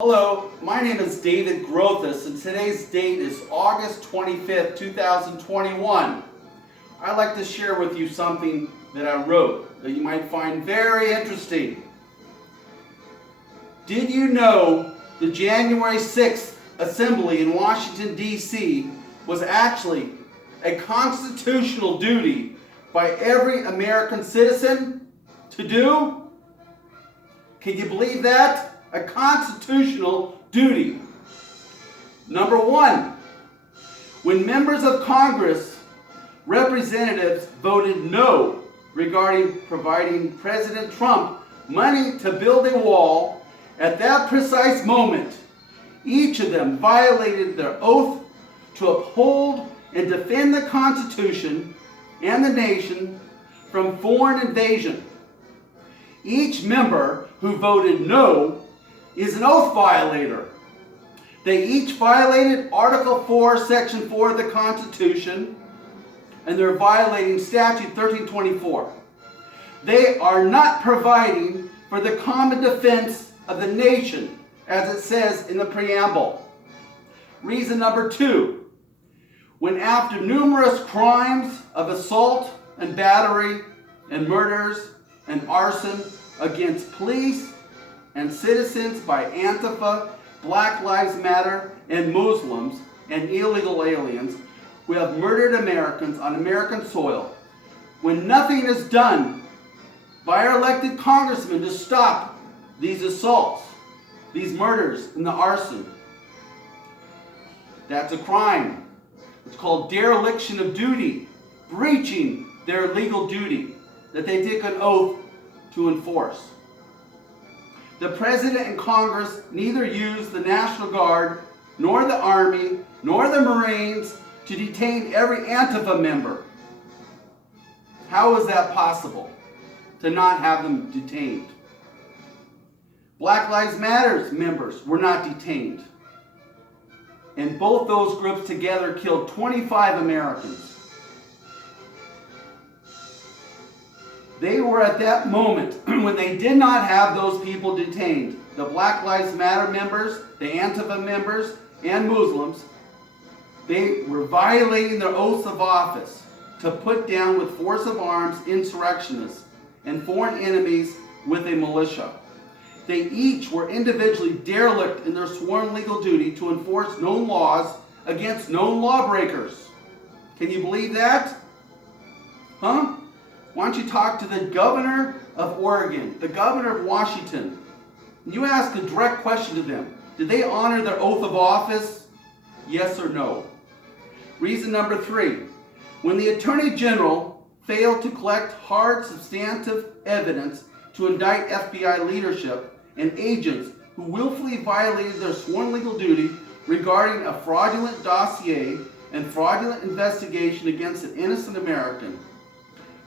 Hello, my name is David Grothus, and today's date is August 25th, 2021. I'd like to share with you something that I wrote that you might find very interesting. Did you know the January 6th Assembly in Washington, D.C. was actually a constitutional duty by every American citizen to do? Can you believe that? A constitutional duty. Number one, when members of Congress, representatives voted no regarding providing President Trump money to build a wall, at that precise moment, each of them violated their oath to uphold and defend the Constitution and the nation from foreign invasion. Each member who voted no is an oath violator. They each violated Article 4, Section 4 of the Constitution, and they're violating Statute 1324. They are not providing for the common defense of the nation, as it says in the preamble. Reason number two, when after numerous crimes of assault and battery and murders and arson against police and citizens by Antifa, Black Lives Matter, and Muslims and illegal aliens who have murdered Americans on American soil, when nothing is done by our elected congressmen to stop these assaults, these murders, and the arson, that's a crime. It's called dereliction of duty, breaching their legal duty that they take an oath to enforce. The President and Congress neither use the National Guard, nor the Army, nor the Marines to detain every Antifa member. How is that possible, to not have them detained? Black Lives Matter members were not detained. And both those groups together killed 25 Americans. They were at that moment when they did not have those people detained. The Black Lives Matter members, the Antifa members, and Muslims, they were violating their oaths of office to put down with force of arms insurrectionists and foreign enemies with a militia. They each were individually derelict in their sworn legal duty to enforce known laws against known lawbreakers. Can you believe that? Huh? Why don't you talk to the governor of Oregon, the governor of Washington, and you ask a direct question to them. Did they honor their oath of office? Yes or no? Reason number three, when the Attorney General failed to collect hard, substantive evidence to indict FBI leadership and agents who willfully violated their sworn legal duty regarding a fraudulent dossier and fraudulent investigation against an innocent American.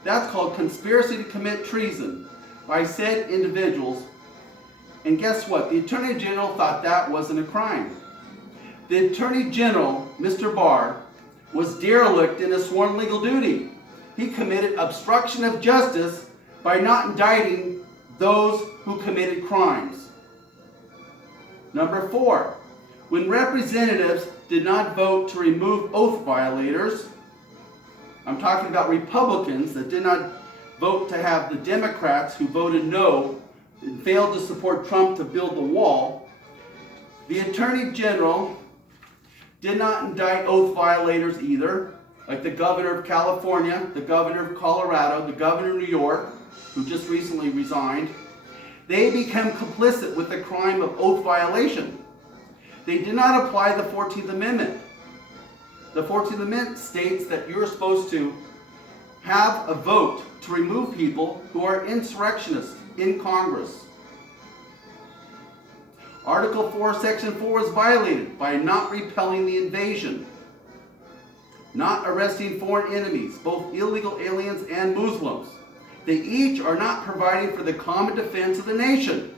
That's called conspiracy to commit treason by said individuals. And guess what? The Attorney General thought that wasn't a crime. The Attorney General, Mr. Barr, was derelict in his sworn legal duty. He committed obstruction of justice by not indicting those who committed crimes. Number four, when representatives did not vote to remove oath violators, I'm talking about Republicans that did not vote to have the Democrats who voted no and failed to support Trump to build the wall. The Attorney General did not indict oath violators either, like the governor of California, the governor of Colorado, the governor of New York, who just recently resigned. They became complicit with the crime of oath violation. They did not apply the 14th Amendment. The 14th Amendment states that you're supposed to have a vote to remove people who are insurrectionists in Congress. Article 4, Section 4 was violated by not repelling the invasion, not arresting foreign enemies, both illegal aliens and Muslims. They each are not providing for the common defense of the nation.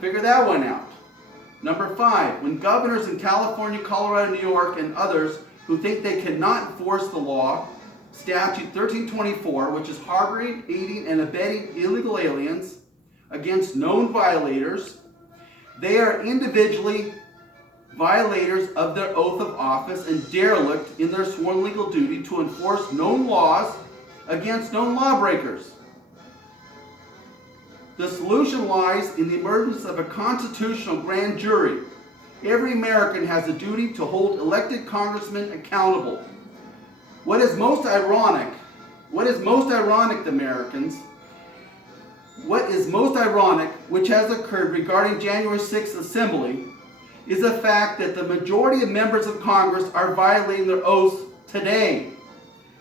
Figure that one out. Number five, when governors in California, Colorado, New York, and others who think they cannot enforce the law, Statute 1324, which is harboring, aiding, and abetting illegal aliens against known violators, They are individually violators of their oath of office and derelict in their sworn legal duty to enforce known laws against known lawbreakers. The solution lies in the emergence of a constitutional grand jury. Every American has a duty to hold elected congressmen accountable. What is most ironic, Americans, which has occurred regarding January 6th assembly, is the fact that the majority of members of Congress are violating their oaths today,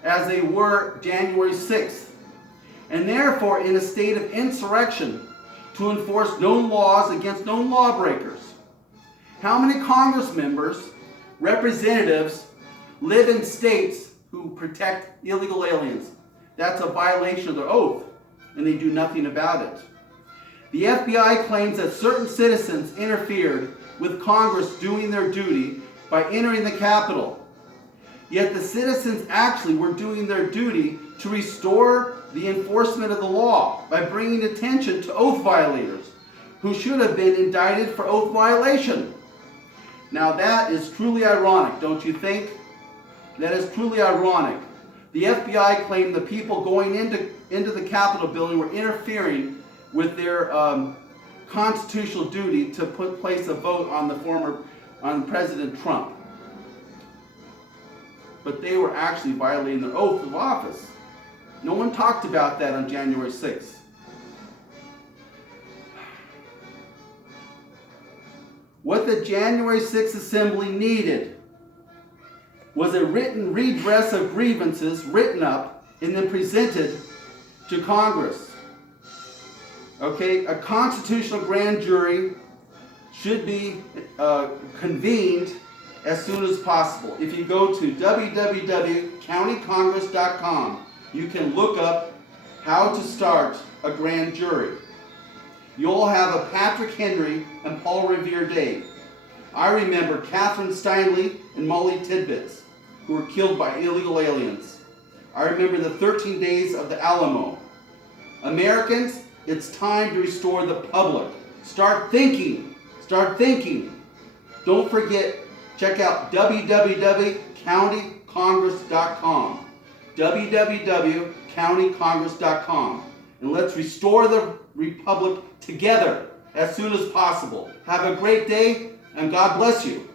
as they were January 6th, and therefore in a state of insurrection to enforce known laws against known lawbreakers. How many Congress members, representatives, live in states who protect illegal aliens? That's a violation of their oath, and they do nothing about it. The FBI claims that certain citizens interfered with Congress doing their duty by entering the Capitol. Yet the citizens actually were doing their duty to restore the enforcement of the law by bringing attention to oath violators who should have been indicted for oath violation. Now that is truly ironic, don't you think? That is truly ironic. The FBI claimed the people going into the Capitol building were interfering with their constitutional duty to place a vote on President Trump. But they were actually violating their oath of office. No one talked about that on January 6th. What the January 6th Assembly needed was a written redress of grievances written up and then presented to Congress. Okay, a constitutional grand jury should be convened as soon as possible. If you go to www.countycongress.com, you can look up how to start a grand jury. You'll have a Patrick Henry and Paul Revere Day. I remember Catherine Steinle and Molly Tidbits, who were killed by illegal aliens. I remember the 13 days of the Alamo. Americans, it's time to restore the public. Start thinking. Start thinking. Don't forget, check out www.countycongress.com. www.countycongress.com. And let's restore the republic together as soon as possible. Have a great day, and God bless you.